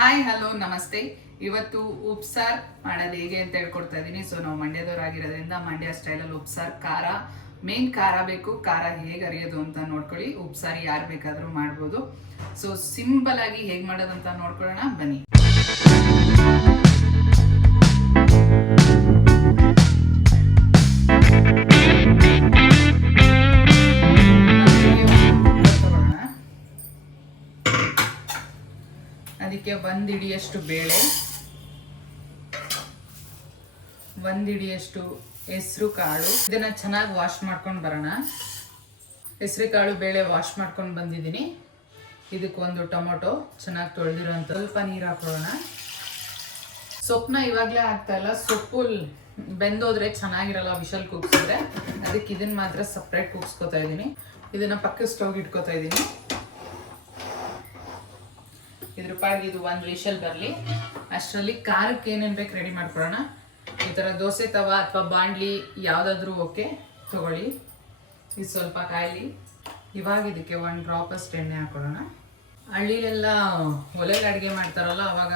Hi hello ನಮಸ್ತೆ. ಇವತ್ತು ಉಪ್ಸಾರ್ ಮಾಡೋದು ಹೇಗೆ ಅಂತ ಹೇಳ್ಕೊಡ್ತಾ ಇದ್ದೀನಿ. ಸೊ ನಾವು ಮಂಡ್ಯದವರಾಗಿರೋದ್ರಿಂದ ಮಂಡ್ಯ ಸ್ಟೈಲಲ್ಲಿ ಉಪ್ಸಾರ್ ಖಾರ ಮೇನ್ ಖಾರ ಬೇಕು. ಖಾರ ಹೇಗೆ ಅರಿಯೋದು ಅಂತ ನೋಡ್ಕೊಳ್ಳಿ. ಉಪ್ಸಾರಿ ಯಾರು ಬೇಕಾದರೂ ಮಾಡ್ಬೋದು. ಸೊ ಸಿಂಪಲ್ ಆಗಿ ಹೇಗೆ ಮಾಡೋದು ಅಂತ ನೋಡ್ಕೊಳ್ಳೋಣ ಬನ್ನಿ. ಅದಕ್ಕೆ ಒಂದು ಹಿಡಿಯಷ್ಟು ಬೇಳೆ, ಒಂದು ಹಿಡಿಯಷ್ಟು ಹೆಸರು ಕಾಳು. ಇದನ್ನ ಚೆನ್ನಾಗಿ ವಾಶ್ ಮಾಡ್ಕೊಂಡು ಬರೋಣ. ಹೆಸರು ಕಾಳು ಬೇಳೆ ವಾಶ್ ಮಾಡ್ಕೊಂಡು ಬಂದಿದ್ದೀನಿ. ಇದಕ್ಕೆ ಒಂದು ಟೊಮೊಟೊ ಚೆನ್ನಾಗಿ ತೊಳೆದಿರೋಂಥ ಸ್ವಲ್ಪ ನೀರು ಹಾಕೊಳ್ಳೋಣ. ಸೊಪ್ಪನ್ನ ಇವಾಗಲೇ ಹಾಕ್ತಾ ಇಲ್ಲ, ಸೊಪ್ಪು ಬೆಂದೋದ್ರೆ ಚೆನ್ನಾಗಿರಲ್ಲ ವಿಷಲ್ ಕೂಗ್ಸಿದ್ರೆ. ಅದಕ್ಕೆ ಇದನ್ನ ಮಾತ್ರ ಸಪ್ರೇಟ್ ಕೂಗ್ಸ್ಕೊತಾ ಇದ್ದೀನಿ. ಇದನ್ನ ಪಕ್ಕ ಸ್ಟವ್ ಇಟ್ಕೋತಾ ಇದ್ದೀನಿ. ಇದ್ರ ಪಾಡಿಗೆ ಇದು ಒಂದು ವಿಷಲ್ ಬರಲಿ. ಅಷ್ಟರಲ್ಲಿ ಖಾರಕ್ಕೆ ಏನೇನು ಬೇಕು ರೆಡಿ ಮಾಡ್ಕೊಳ್ಳೋಣ. ಈ ಥರ ದೋಸೆ ತವ ಅಥವಾ ಬಾಂಡ್ಲಿ ಯಾವುದಾದ್ರೂ ಓಕೆ ತಗೊಳ್ಳಿ. ಇದು ಸ್ವಲ್ಪ ಕಾಯಲಿ. ಇವಾಗ ಇದಕ್ಕೆ 1 ಡ್ರಾಪ್ ಅಷ್ಟು ಎಣ್ಣೆ ಹಾಕೊಳ್ಳೋಣ. ಹಳ್ಳಿಲೆಲ್ಲ ಒಲೆಯಲ್ಲಿ ಅಡುಗೆ ಮಾಡ್ತಾರಲ್ಲ, ಅವಾಗ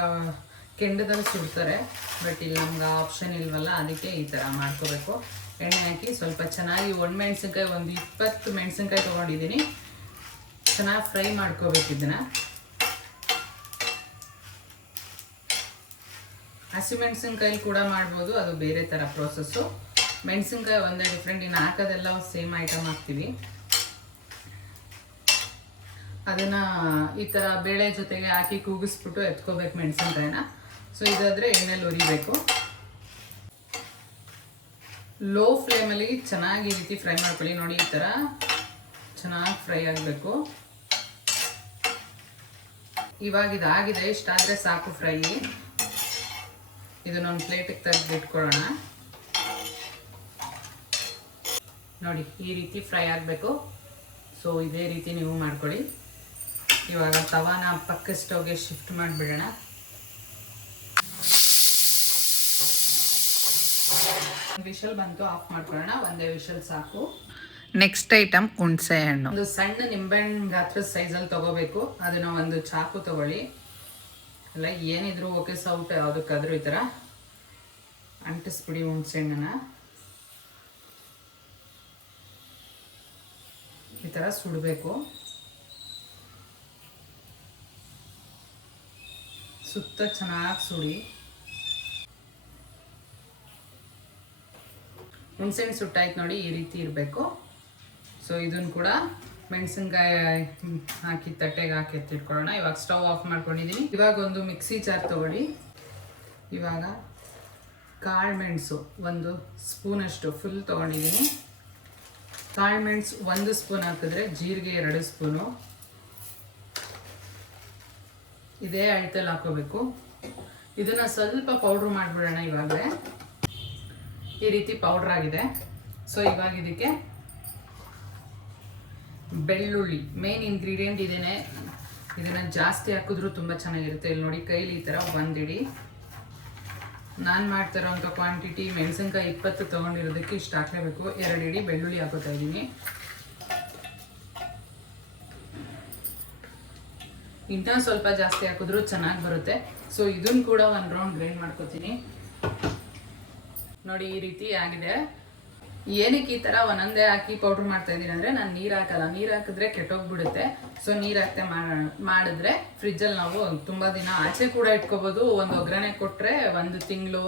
ಕೆಂಡದಲ್ಲಿ ಸುಡ್ತಾರೆ. ಬಟ್ ಇಲ್ಲಿ ನಮ್ಗೆ ಆಪ್ಷನ್ ಇಲ್ವಲ್ಲ, ಅದಕ್ಕೆ ಈ ಥರ ಮಾಡ್ಕೋಬೇಕು. ಎಣ್ಣೆ ಹಾಕಿ ಸ್ವಲ್ಪ ಚೆನ್ನಾಗಿ ಒಣಮೆಣಸಿನ್ಕಾಯಿ ಒಂದು 20 ಮೆಣಸಿನ್ಕಾಯಿ ತೊಗೊಂಡಿದ್ದೀನಿ. ಚೆನ್ನಾಗಿ ಫ್ರೈ ಮಾಡ್ಕೋಬೇಕು ಇದನ್ನು. ಹಸಿಮೆಣಸಿನ್ಕಾಯಿ ಕೂಡ ಮಾಡ್ಬೋದು, ಅದು ಬೇರೆ ಥರ ಪ್ರೋಸೆಸ್ಸು. ಮೆಣಸಿನ್ಕಾಯಿ ಒಂದೇ ಡಿಫ್ರೆಂಟ್. ಇನ್ನು ಹಾಕೋದೆಲ್ಲ ಸೇಮ್ ಐಟಮ್ ಹಾಕ್ತೀವಿ. ಅದನ್ನು ಈ ಥರ ಬೇಳೆ ಜೊತೆಗೆ ಹಾಕಿ ಕೂಗಿಸ್ಬಿಟ್ಟು ಎತ್ಕೋಬೇಕು ಮೆಣಸಿನ್ಕಾಯಿನ. ಸೊ ಇದಾದರೆ ಎಣ್ಣೆಲಿ ಉರಿಬೇಕು. ಲೋ ಫ್ಲೇಮಲ್ಲಿ ಚೆನ್ನಾಗಿ ಈ ರೀತಿ ಫ್ರೈ ಮಾಡ್ಕೊಳ್ಳಿ. ನೋಡಿ, ಈ ಥರ ಚೆನ್ನಾಗಿ ಫ್ರೈ ಆಗಬೇಕು. ಇವಾಗ ಇದಾಗಿದೆ, ಇಷ್ಟಾದರೆ ಸಾಕು ಫ್ರೈ. ಇದನ್ನೊಂದು ಪ್ಲೇಟಿಗೆ ತೆಗೆದು ಇಟ್ಕೊಳ್ಳೋಣ. ನೋಡಿ, ಈ ರೀತಿ ಫ್ರೈ ಆಗಬೇಕು. ಸೊ ಇದೇ ರೀತಿ ನೀವು ಮಾಡ್ಕೊಳ್ಳಿ. ಇವಾಗ ತವಾನ ಪಕ್ಕ ಸ್ಟವ್ಗೆ ಶಿಫ್ಟ್ ಮಾಡಿಬಿಡೋಣ. ವಿಷಲ್ ಬಂತು, ಆಫ್ ಮಾಡ್ಕೊಳ್ಳೋಣ. ಒಂದೇ ವಿಷಲ್ ಸಾಕು. ನೆಕ್ಸ್ಟ್ ಐಟಮ್ ಹುಣಸೆ ಹಣ್ಣು. ಒಂದು ಸಣ್ಣ ನಿಂಬೆಹಣ್ಣು ಗಾತ್ರದ ಸೈಜಲ್ಲಿ ತಗೋಬೇಕು. ಅದನ್ನ ಒಂದು ಚಾಕು ತಗೊಳ್ಳಿ. ಎಲ್ಲ ಏನಿದ್ರು ಓಕೆ, ಸೌಟ್ ಯಾವುದಕ್ಕಾದ್ರೂ ಈ ಥರ ಅಂಟಿಸ್ಬಿಡಿ. ಹುಣಸೆ ಹಣ್ಣನ್ನ ಈ ಥರ ಸುಡಬೇಕು. ಸುತ್ತ ಚೆನ್ನಾಗಿ ಸುಡಿ. ಹುಣಸೆಹಣ್ಣು ಸುಟ್ಟಾಯ್ತು ನೋಡಿ, ಈ ರೀತಿ ಇರಬೇಕು. ಸೊ ಇದನ್ನು ಕೂಡ ಮೆಣಸಿನ್ಕಾಯಿ ಹಾಕಿ ತಟ್ಟೆಗೆ ಹಾಕಿ ಎತ್ತಿಟ್ಕೊಳ್ಳೋಣ. ಇವಾಗ ಸ್ಟವ್ ಆಫ್ ಮಾಡ್ಕೊಂಡಿದ್ದೀನಿ. ಇವಾಗ ಒಂದು ಮಿಕ್ಸಿ ಜಾರ್ ತಗೊಳ್ಳಿ. ಇವಾಗ ಕಾಳು ಮೆಣಸು 1 ಸ್ಪೂನಷ್ಟು ಫುಲ್ ತೊಗೊಂಡಿದ್ದೀನಿ. ಕಾಳು ಮೆಣಸು 1 ಸ್ಪೂನ್ ಹಾಕಿದ್ರೆ ಜೀರಿಗೆ 2 ಸ್ಪೂನು. ಇದೇ ಅಳತೆಯಲ್ಲಿ ಹಾಕೋಬೇಕು. ಇದನ್ನು ಸ್ವಲ್ಪ ಪೌಡ್ರ್ ಮಾಡಿಬಿಡೋಣ. ಇವಾಗಲೇ ಈ ರೀತಿ ಪೌಡ್ರ್ ಆಗಿದೆ. ಸೊ ಇವಾಗ ಇದಕ್ಕೆ ಬೆಳ್ಳುಳ್ಳಿ ಮೇನ್ ಇಂಗ್ರೀಡಿಯೆಂಟ್ ಇದೇನೆ. ಇದನ್ನು ಜಾಸ್ತಿ ಹಾಕಿದ್ರೂ ತುಂಬ ಚೆನ್ನಾಗಿರುತ್ತೆ. ಇಲ್ಲಿ ನೋಡಿ, ಕೈಲಿ ಈ ಥರ 1 ಹಿಡಿ. ನಾನು ಮಾಡ್ತಿರೋಂಥ ಕ್ವಾಂಟಿಟಿ ಮೆಣಸಿನ್ಕಾಯಿ 20 ತೊಗೊಂಡಿರೋದಕ್ಕೆ ಇಷ್ಟು ಹಾಕಲೇಬೇಕು. 2 ಹಿಡಿ ಬೆಳ್ಳುಳ್ಳಿ ಹಾಕೋತಾ ಇದ್ದೀನಿ. ಇನ್ನೂ ಸ್ವಲ್ಪ ಜಾಸ್ತಿ ಹಾಕಿದ್ರೂ ಚೆನ್ನಾಗಿ ಬರುತ್ತೆ. ಸೊ ಇದನ್ನು ಕೂಡ 1 ರೌಂಡ್ ಗ್ರೈಂಡ್ ಮಾಡ್ಕೋತೀನಿ. ನೋಡಿ, ಈ ರೀತಿ ಆಗಿದೆ. ಏನಕ್ಕೆ ಈ ಥರ ಒಂದೊಂದೇ ಹಾಕಿ ಪೌಡ್ರ್ ಮಾಡ್ತಾ ಇದ್ದೀನಿ ಅಂದರೆ, ನಾನು ನೀರು ಹಾಕಲ್ಲ. ನೀರು ಹಾಕಿದ್ರೆ ಕೆಟ್ಟೋಗ್ಬಿಡುತ್ತೆ. ಸೊ ನೀರು ಹಾಕ್ತೆ ಮಾಡಿದ್ರೆ ಫ್ರಿಜ್ಜಲ್ಲಿ ನಾವು ತುಂಬ ದಿನ ಆಚೆ ಕೂಡ ಇಟ್ಕೋಬೋದು. ಒಂದು ಒಗ್ಗರಣೆ ಕೊಟ್ಟರೆ 1 ತಿಂಗಳು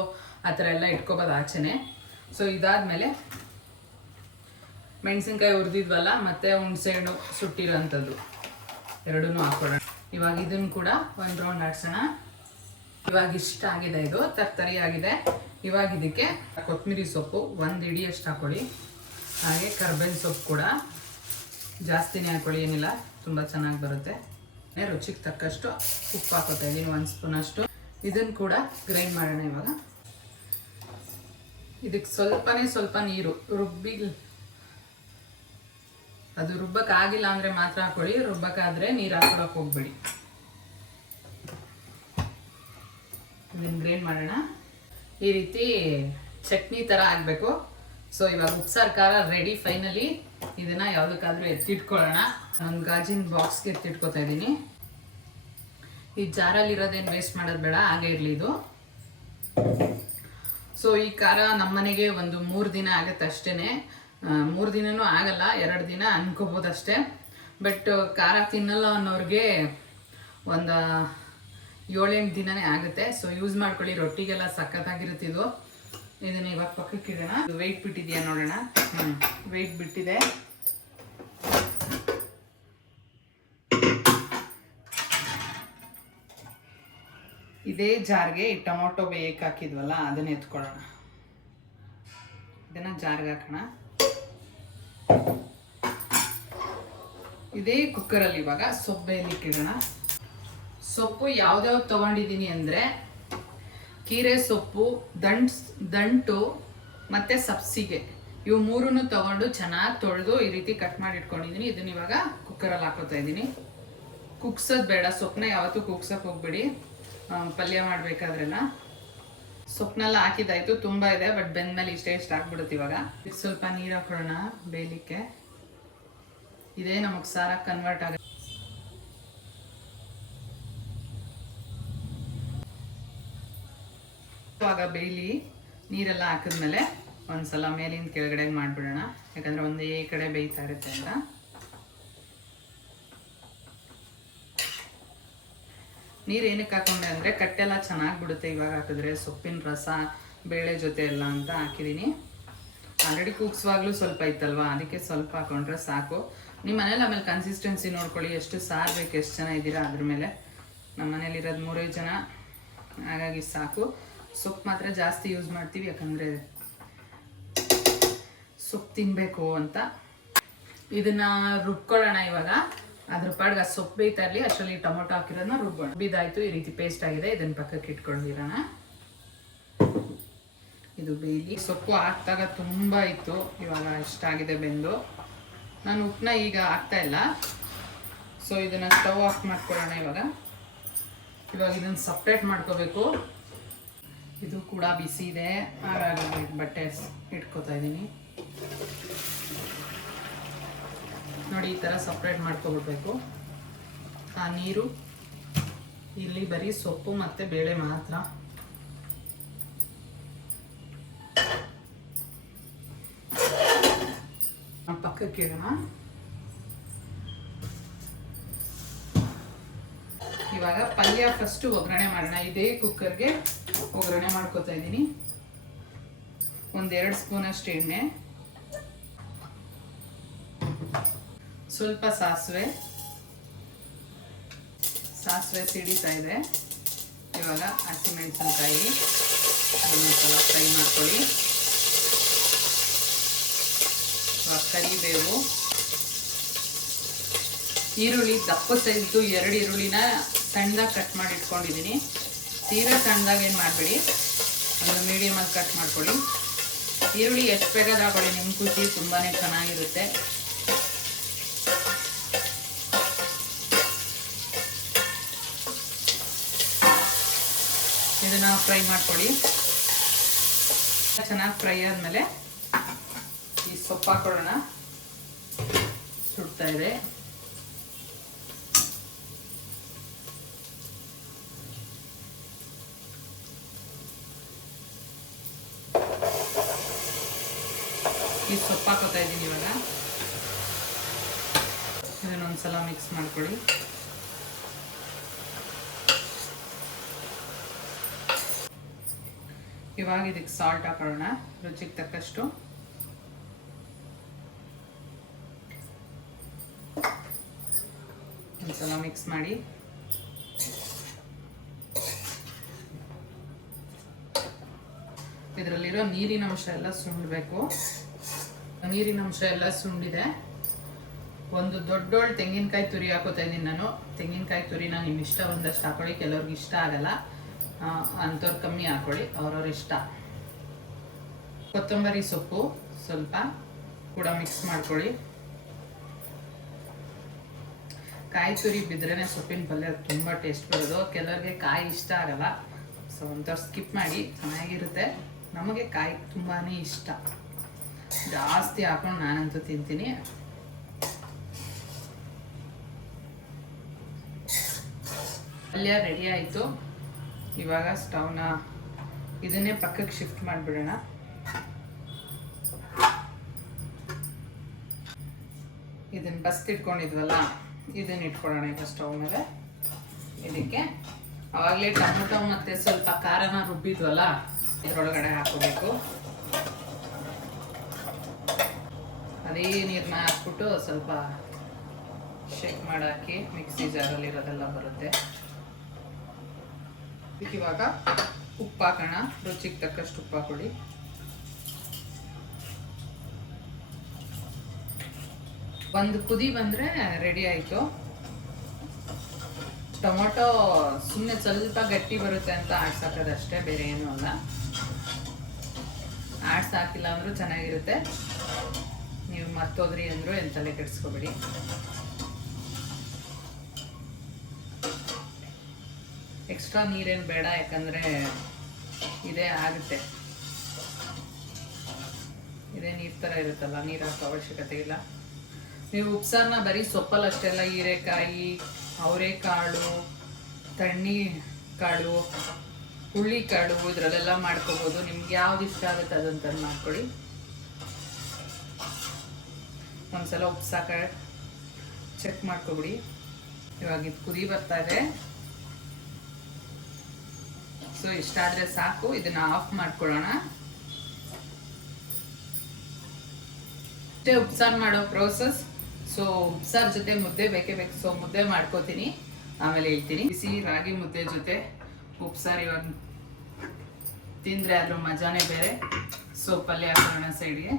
ಆ ಥರ ಎಲ್ಲ ಇಟ್ಕೋಬೋದು ಆಚೆನೆ. ಸೊ ಇದಾದಮೇಲೆ ಮೆಣಸಿನ್ಕಾಯಿ ಹುರಿದಿದ್ವಲ್ಲ, ಮತ್ತು ಹುಣಸೆಹಣ್ಣು ಸುಟ್ಟಿರೋಂಥದ್ದು ಎರಡೂ ಹಾಕ್ಕೊಳ್ಳೋಣ. ಇವಾಗ ಇದನ್ನು ಕೂಡ 1 ರೌಂಡ್ ಆಡ್ಸೋಣ. ಇವಾಗ ಇಷ್ಟ ಆಗಿದೆ, ಇದು ತರ್ತರಿ ಆಗಿದೆ. ಇವಾಗ ಇದಕ್ಕೆ ಕೊತ್ತಂಬರಿ ಸೊಪ್ಪು 1 ಹಿಡಿಯಷ್ಟು ಹಾಕೊಳ್ಳಿ. ಹಾಗೆ ಕರ್ಬೇವಿನ ಸೊಪ್ಪು ಕೂಡ ಜಾಸ್ತಿನೇ ಹಾಕೊಳ್ಳಿ, ಏನಿಲ್ಲ, ತುಂಬ ಚೆನ್ನಾಗಿ ಬರುತ್ತೆ. ರುಚಿಗೆ ತಕ್ಕಷ್ಟು ಉಪ್ಪು ಹಾಕೋತಾ ಇದ್ದೀನಿ, 1 ಸ್ಪೂನಷ್ಟು. ಇದನ್ನು ಕೂಡ ಗ್ರೈಂಡ್ ಮಾಡೋಣ. ಇವಾಗ ಇದಕ್ಕೆ ಸ್ವಲ್ಪ ನೀರು ಅದು ರುಬ್ಬಕ್ಕಾಗಿಲ್ಲ ಅಂದರೆ ಮಾತ್ರ ಹಾಕೊಳ್ಳಿ. ರುಬ್ಬಕ್ಕಾದರೆ ನೀರು ಹಾಕೊಳಕ್ಕೆ ಹೋಗ್ಬೇಡಿ. ಇದನ್ನು ಗ್ರೈಂಡ್ ಮಾಡೋಣ. ಈ ರೀತಿ ಚಟ್ನಿ ಥರ ಆಗಬೇಕು. ಸೊ ಇವಾಗ ಉಪ್ಸಾರು ಖಾರ ರೆಡಿ ಫೈನಲಿ. ಇದನ್ನು ಯಾವುದಕ್ಕಾದ್ರೂ ಎತ್ತಿಟ್ಕೊಳ್ಳೋಣ. ಒಂದು ಗಾಜಿನ ಬಾಕ್ಸ್ಗೆ ಎತ್ತಿಟ್ಕೊತಾ ಇದ್ದೀನಿ. ಈ ಜಾರಲ್ಲಿ ಇರೋದೇನು ವೇಸ್ಟ್ ಮಾಡೋದು ಬೇಡ, ಹಾಗೆ ಇರಲಿ ಇದು. ಸೊ ಈ ಖಾರ ನಮ್ಮನೆಗೆ ಒಂದು 3 ದಿನ ಆಗುತ್ತೆ ಅಷ್ಟೇ. 3 ದಿನನೂ ಆಗಲ್ಲ, 2 ದಿನ ಅನ್ಕೋಬೋದು ಅಷ್ಟೇ. ಬಟ್ ಖಾರ ತಿನ್ನಲ್ಲ ಅನ್ನೋರಿಗೆ ಒಂದು 7-8 ದಿನನೇ ಆಗುತ್ತೆ. ಸೊ ಯೂಸ್ ಮಾಡ್ಕೊಳ್ಳಿ, ರೊಟ್ಟಿಗೆಲ್ಲ ಸಖತ್ತಾಗಿರುತ್ತೆ ಇದು. ಇದನ್ನ ಇವಾಗ ಪಕ್ಕಕ್ಕೆ ಇಡೋಣ. ಇದು ವೆಯ್ಟ್ ಬಿಟ್ಟಿದೆಯಾ ನೋಡೋಣ. ವೆಯ್ಟ್ ಬಿಟ್ಟಿದೆ. ಇದೇ ಜಾರ್ಗೆ ಈ ಟೊಮೊಟೊ ಬೇಯಕ್ಕೆ ಹಾಕಿದ್ವಲ್ಲ ಅದನ್ನ ಎತ್ಕೊಳ್ಳೋಣ. ಇದನ್ನ ಜಾರ್ಗೆ ಹಾಕೋಣ. ಇದೇ ಕುಕ್ಕರಲ್ಲಿ ಇವಾಗ ಸೊಪ್ಪು ಬೇಯಲಿಕ್ಕೆ ಇಡೋಣ. ಸೊಪ್ಪು ಯಾವ್ದಾವ್ದು ತಗೊಂಡಿದ್ದೀನಿ ಅಂದರೆ ಕೀರೆ ಸೊಪ್ಪು, ದಂಟು ಮತ್ತು ಸಬ್ಸಿಗೆ, ಇವು 3 ತಗೊಂಡು ಚೆನ್ನಾಗಿ ತೊಳೆದು ಈ ರೀತಿ ಕಟ್ ಮಾಡಿ ಇಟ್ಕೊಂಡಿದ್ದೀನಿ. ಇದನ್ನ ಇವಾಗ ಕುಕ್ಕರಲ್ಲಿ ಹಾಕೋತಾ ಇದ್ದೀನಿ. ಕುಗ್ಸೋದು ಬೇಡ, ಸೊಪ್ಪನ್ನ ಯಾವತ್ತೂ ಕುಗ್ಸೋಕೆ ಹೋಗ್ಬೇಡಿ ಪಲ್ಯ ಮಾಡಬೇಕಾದ್ರೆಲ್ಲ. ಸೊಪ್ಪನ್ನೆಲ್ಲ ಹಾಕಿದ್ದಾಯ್ತು, ತುಂಬ ಇದೆ, ಬಟ್ ಬೆಂದ್ಮೇಲೆ ಇಷ್ಟೇ ಆಗ್ಬಿಡುತ್ತೆ. ಇವಾಗ ಸ್ವಲ್ಪ ನೀರು ಹಾಕೊಳ್ಳೋಣ ಬೇಯಲಿಕ್ಕೆ. ಇದೇ ನಮಗೆ ಸಾರಾಗಿ ಕನ್ವರ್ಟ್ ಆಗುತ್ತೆ. ಇವಾಗ ಬೇಯಲಿ. ನೀರೆಲ್ಲ ಹಾಕಿದ್ಮೇಲೆ ಒಂದ್ಸಲ ಮೇಲಿಂದ ಕೆಳಗಡೆ ಮಾಡಿಬಿಡೋಣ, ಯಾಕಂದರೆ ಒಂದೇ ಕಡೆ ಬೇಯ್ತಾ ಇರುತ್ತೆ ಅಂತ. ನೀರು ಏನಕ್ಕೆ ಹಾಕೊಂಡೆ ಅಂದರೆ ಕಟ್ಟೆಲ್ಲ ಚೆನ್ನಾಗಿ ಬಿಡುತ್ತೆ ಇವಾಗ ಹಾಕಿದ್ರೆ, ಸೊಪ್ಪಿನ ರಸ ಬೇಳೆ ಜೊತೆ ಎಲ್ಲ ಅಂತ ಹಾಕಿದ್ದೀನಿ. ಆಲ್ರೆಡಿ ಕೂಗ್ಸುವಾಗಲೂ ಸ್ವಲ್ಪ ಇತ್ತಲ್ವ, ಅದಕ್ಕೆ ಸ್ವಲ್ಪ ಹಾಕೊಂಡ್ರೆ ಸಾಕು. ನಿಮ್ಮ ಮನೇಲಿ ಆಮೇಲೆ ಕನ್ಸಿಸ್ಟೆನ್ಸಿ ನೋಡ್ಕೊಳ್ಳಿ, ಎಷ್ಟು ಸಾರು ಬೇಕು, ಎಷ್ಟು ಜನ ಇದ್ದೀರಾ ಅದ್ರ ಮೇಲೆ. ನಮ್ಮ ಮನೇಲಿರೋದು 3 ಜನ, ಹಾಗಾಗಿ ಸಾಕು. ಸೊಪ್ಪು ಮಾತ್ರ ಜಾಸ್ತಿ ಯೂಸ್ ಮಾಡ್ತೀವಿ, ಯಾಕಂದರೆ ಸೊಪ್ಪು ತಿನ್ನಬೇಕು ಅಂತ. ಇದನ್ನು ರುಬ್ಕೊಳ್ಳೋಣ ಇವಾಗ. ಅದ್ರ ಪಾಡ್ಗೆ ಸೊಪ್ಪು ಬೇಯ್ತಾ ಇರಲಿ, ಅಷ್ಟರಲ್ಲಿ ಟೊಮೊಟೊ ಹಾಕಿರೋದನ್ನ ರುಬ್ಬೋಣ. ಬಿದ್ದಾಯಿತು, ಈ ರೀತಿ ಪೇಸ್ಟ್ ಆಗಿದೆ. ಇದನ್ನು ಪಕ್ಕಕ್ಕೆ ಇಟ್ಕೊಂಡಿರೋಣ. ಇದು ಬೇಯಲಿ. ಸೊಪ್ಪು ಹಾಕಿದಾಗ ತುಂಬ ಇತ್ತು, ಇವಾಗ ಇಷ್ಟಾಗಿದೆ ಬೆಂದು. ನಾನು ಉಪ್ಪನ್ನ ಈಗ ಹಾಕ್ತಾ ಇಲ್ಲ. ಸೊ ಇದನ್ನು ಸ್ಟವ್ ಆಫ್ ಮಾಡ್ಕೊಳ್ಳೋಣ ಇವಾಗ. ಇದನ್ನು ಸಪ್ರೇಟ್ ಮಾಡ್ಕೋಬೇಕು. ಇದು ಕೂಡ ಬಿಸಿ ಇದೆ, ಹಾಗಾಗಿ ಬಟ್ಟೆ ಇಟ್ಕೋತಾ ಇದ್ದೀನಿ ನೋಡಿ. ಈ ಥರ ಸಪ್ರೇಟ್ ಮಾಡ್ಕೊಬಿಡ್ಬೇಕು. ಆ ನೀರು ಇಲ್ಲಿ ಬರೀ ಸೊಪ್ಪು ಮತ್ತು ಬೇಳೆ ಮಾತ್ರ. ಪಕ್ಕಕ್ಕೆ ಇಡೋಣ. ಇವಾಗ ಪಲ್ಯ ಫಸ್ಟ್ ಒಗ್ಗರಣೆ ಮಾಡೋಣ. ಇದೇ ಕುಕ್ಕರ್ಗೆ ಒಗ್ಗರಣೆ ಮಾಡ್ಕೋತಾ ಇದ್ದೀನಿ. 1-2 ಸ್ಪೂನ್ ಅಷ್ಟು ಎಣ್ಣೆ, ಸ್ವಲ್ಪ ಸಾಸಿವೆ ಸಿಡಿತಾ ಇದೆ. ಇವಾಗ ಹಸಿಮೆಣಸಿನಕಾಯಿ ಸ್ವಲ್ಪ ಫ್ರೈ ಮಾಡ್ಕೊಳ್ಳಿ. ಇವಾಗ ಕರಿಬೇವು, ಈರುಳ್ಳಿ ದಪ್ಪ ಸೈಜ್ದು 2 ಈರುಳ್ಳಿನ ಸಣ್ಣದಾಗಿ ಕಟ್ ಮಾಡಿ ಇಟ್ಕೊಂಡಿದ್ದೀನಿ. ತೀರಾ ಸಣ್ಣದಾಗಿ ಏನು ಮಾಡಬೇಡಿ, ಒಂದು ಮೀಡಿಯಮಲ್ಲಿ ಕಟ್ ಮಾಡ್ಕೊಳ್ಳಿ. ಈರುಳ್ಳಿ ಎಷ್ಟು ಬೇಕಾದ್ರೆ ಹಾಕೊಳ್ಳಿ, ನಿಮ್ಮ ಖುಷಿ, ತುಂಬಾ ಚೆನ್ನಾಗಿರುತ್ತೆ. ಇದನ್ನು ಫ್ರೈ ಮಾಡ್ಕೊಳ್ಳಿ. ಚೆನ್ನಾಗಿ ಫ್ರೈ ಆದಮೇಲೆ ಈ ಸೊಪ್ಪು ಹಾಕೊಳ್ಳೋಣ. ಸುಡ್ತಾ ಇದೆ. ಈ ಸೊಪ್ಪು ಹಾಕೋತಾ ಇದ್ದೀನಿ ಇವಾಗ. ಇದನ್ನೊಂದ್ಸಲ ಮಿಕ್ಸ್ ಮಾಡ್ಕೊಳ್ಳಿ. ಇವಾಗ ಇದಕ್ಕೆ ಸಾಲ್ಟ್ ಹಾಕೊಳ್ಳೋಣ, ರುಚಿಗೆ ತಕ್ಕಷ್ಟು. ಒಂದ್ಸಲ ಮಿಕ್ಸ್ ಮಾಡಿ. ಇದರಲ್ಲಿರೋ ನೀರಿನ ಅಂಶ ಎಲ್ಲ ಸುಂಡಬೇಕು. ನೀರಿನ ಅಂಶ ಎಲ್ಲ ಸುಂಡಿದೆ. ಒಂದು ದೊಡ್ಡೋಳು ತೆಂಗಿನಕಾಯಿ ತುರಿ ಹಾಕೋತಾ ಇದ್ದೀನಿ ನಾನು. ತೆಂಗಿನಕಾಯಿ ತುರಿನ ನಿಮ್ಮ ಇಷ್ಟ ಬಂದಷ್ಟು ಹಾಕೊಳ್ಳಿ, ಕೆಲವ್ರಿಗೆ ಇಷ್ಟ ಆಗಲ್ಲ, ಅಂಥವ್ರು ಕಮ್ಮಿ ಹಾಕೊಳ್ಳಿ, ಅವ್ರವ್ರ ಇಷ್ಟ. ಕೊತ್ತಂಬರಿ ಸೊಪ್ಪು ಸ್ವಲ್ಪ ಕೂಡ ಮಿಕ್ಸ್ ಮಾಡ್ಕೊಳ್ಳಿ. ಕಾಯಿ ತುರಿ ಬಿದ್ರೇ ಸೊಪ್ಪಿನ ಪಲ್ಯ ತುಂಬ ಟೇಸ್ಟ್ ಬರೋದು. ಕೆಲವ್ರಿಗೆ ಕಾಯಿ ಇಷ್ಟ ಆಗಲ್ಲ, ಸೊ ಒಂಥರ ಸ್ಕಿಪ್ ಮಾಡಿ, ಚೆನ್ನಾಗಿರುತ್ತೆ. ನಮಗೆ ಕಾಯಿ ತುಂಬಾ ಇಷ್ಟ, ಜಾಸ್ತಿ ಹಾಕೊಂಡು ನಾನಂತೂ ತಿಂತೀನಿ. ಪಲ್ಯ ರೆಡಿ ಆಯಿತು. ಇವಾಗ ಸ್ಟವ್ನ ಇದನ್ನೇ ಪಕ್ಕಕ್ಕೆ ಶಿಫ್ಟ್ ಮಾಡಿಬಿಡೋಣ. ಇದನ್ನು ಬಸ್ತಿಟ್ಕೊಂಡಿದ್ವಲ್ಲ ಇದನ್ನು ಇಟ್ಕೊಳ್ಳೋಣ ಈಗ ಸ್ಟವ್ ಮೇಲೆ. ಇದಕ್ಕೆ ಆವಾಗಲೇ ಟೊಮೊಟೊ ಮತ್ತು ಸ್ವಲ್ಪ ಖಾರನ ರುಬ್ಬಿದ್ವಲ್ಲ ಇದರೊಳಗಡೆ ಹಾಕೋಬೇಕು. ಅದೇ ನೀರನ್ನ ಹಾಕ್ಬಿಟ್ಟು ಸ್ವಲ್ಪ ಶೇಕ್ ಮಾಡಾಕಿ ಮಿಕ್ಸಿ ಜಾರಲ್ಲಿ ಇರೋದೆಲ್ಲ ಬರುತ್ತೆ. ಇವಾಗ ಉಪ್ಪು ಹಾಕೋಣ, ರುಚಿಗೆ ತಕ್ಕಷ್ಟು ಉಪ್ಪು ಹಾಕೊಡಿ. ಒಂದು ಕುದಿ ಬಂದರೆ ರೆಡಿ ಆಯಿತು. ಟೊಮೊಟೊ ಸುಮ್ಮನೆ ಸ್ವಲ್ಪ ಗಟ್ಟಿ ಬರುತ್ತೆ ಅಂತ ಆಡ್ಸಾಕೋದಷ್ಟೇ, ಬೇರೆ ಏನೂ ಅಲ್ಲ. ಆಡ್ಸಾಕಿಲ್ಲ ಅಂದರೂ ಚೆನ್ನಾಗಿರುತ್ತೆ. ನೀವು ಮರ್ತೋದ್ರಿ ಅಂದರೂ ಎಂತಲೇ ಕೆಡಿಸ್ಕೊಬೇಡಿ. ಎಕ್ಸ್ಟ್ರಾ ನೀರೇನು ಬೇಡ, ಯಾಕಂದರೆ ಇದೇ ಆಗುತ್ತೆ. ಇದೇ ನೀರು ಥರ ಇರುತ್ತಲ್ಲ, ನೀರು ಹಾಕೋ ಅವಶ್ಯಕತೆ ಇಲ್ಲ. ನೀವು ಉಪ್ಸಾರನ್ನ ಬರೀ ಸೊಪ್ಪಲ್ಲಿ ಅಷ್ಟೆಲ್ಲ ಹೀರೆಕಾಯಿ, ಅವರೆಕಾಳು, ತಣ್ಣಿ ಕಾಳು, ಹುಳ್ಳಿಕಾಳು ಇದರಲ್ಲೆಲ್ಲ ಮಾಡ್ಕೋಬೋದು. ನಿಮ್ಗೆ ಯಾವ್ದು ಇಷ್ಟ ಆಗುತ್ತೆ ಅದಂತ ಮಾಡ್ಕೊಳ್ಳಿ. ಒಂದ್ಸಲ ಉಪ್ಪು ಸಾಕ ಚೆಕ್ ಮಾಡ್ಕೊಬಿಡಿ. ಇವಾಗ ಇದು ಕುದಿ ಬರ್ತಾ ಇದೆ. ಸೊ ಇಷ್ಟ ಆದರೆ ಸಾಕು, ಇದನ್ನ ಆಫ್ ಮಾಡ್ಕೊಳ್ಳೋಣ. ಇಷ್ಟೇ ಉಪ್ಸಾರು ಮಾಡೋ ಪ್ರೋಸೆಸ್. ಸೊ ಉಪ್ಸಾರು ಜೊತೆ ಮುದ್ದೆ ಬೇಕೇ ಬೇಕು. ಸೊ ಮುದ್ದೆ ಮಾಡ್ಕೋತೀನಿ, ಆಮೇಲೆ ಹೇಳ್ತೀನಿ. ಬಿಸಿ ರಾಗಿ ಮುದ್ದೆ ಜೊತೆ ಉಪ್ಸಾರು ಇವಾಗ ತಿಂದರೆ ಅದ್ರ ಮಜಾನೇ ಬೇರೆ. ಸೊ ಪಲ್ಯ ಹಾಕೋಣ ಸೈಡ್ಗೆ.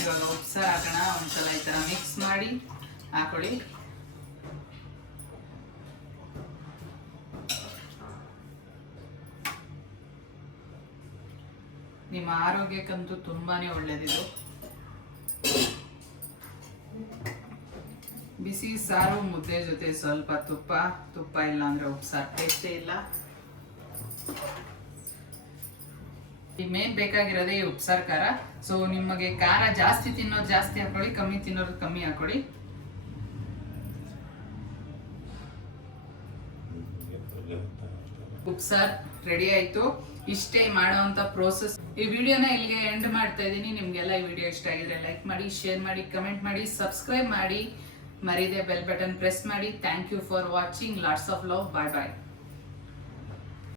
ಇವಾಗ ಉಪ್ಸಾರು ಹಾಕೋಣ. ಒಂದ್ಸಲ ಈ ಥರ ಮಿಕ್ಸ್ ಮಾಡಿ ಹಾಕೊಳ್ಳಿ. ನಿಮ್ಮ ಆರೋಗ್ಯಕ್ಕಂತೂ ತುಂಬಾನೇ ಒಳ್ಳೇದಿದು. ಬಿಸಿ ಸಾರು ಮುದ್ದೆ ಜೊತೆ ಸ್ವಲ್ಪ ತುಪ್ಪ ಇಲ್ಲ ಅಂದ್ರೆ ಉಪ್ಸಾರು ಟೇಸ್ಟೇ ಇಲ್ಲ. ಈ ಮೇನ್ ಬೇಕಾಗಿರೋದೇ ಈ ಉಪ್ಸಾರು ಖಾರ. ಸೊ ನಿಮಗೆ ಖಾರ ಜಾಸ್ತಿ ತಿನ್ನೋದು ಜಾಸ್ತಿ ಹಾಕೊಳ್ಳಿ, ಕಮ್ಮಿ ತಿನ್ನೋದು ಕಮ್ಮಿ ಹಾಕೊಳ್ಳಿ. ಉಪ್ಸಾರು ರೆಡಿ ಆಯ್ತು. ಇಷ್ಟೇ ಮಾಡೋವಂಥ ಪ್ರೋಸೆಸ್. ಈ ವಿಡಿಯೋನ ಇಲ್ಲಿಗೆ ಎಂಡ್ ಮಾಡ್ತಾ ಇದ್ದೀನಿ. ನಿಮಗೆಲ್ಲ ಈ ವಿಡಿಯೋ ಇಷ್ಟ ಆಗಿದ್ರೆ ಲೈಕ್ ಮಾಡಿ, ಶೇರ್ ಮಾಡಿ, ಕಮೆಂಟ್ ಮಾಡಿ, ಸಬ್ಸ್ಕ್ರೈಬ್ ಮಾಡಿ, ಮರೀದೆ ಬೆಲ್ ಬಟನ್ ಪ್ರೆಸ್ ಮಾಡಿ. Thank you for watching. Lots of love. Bye bye.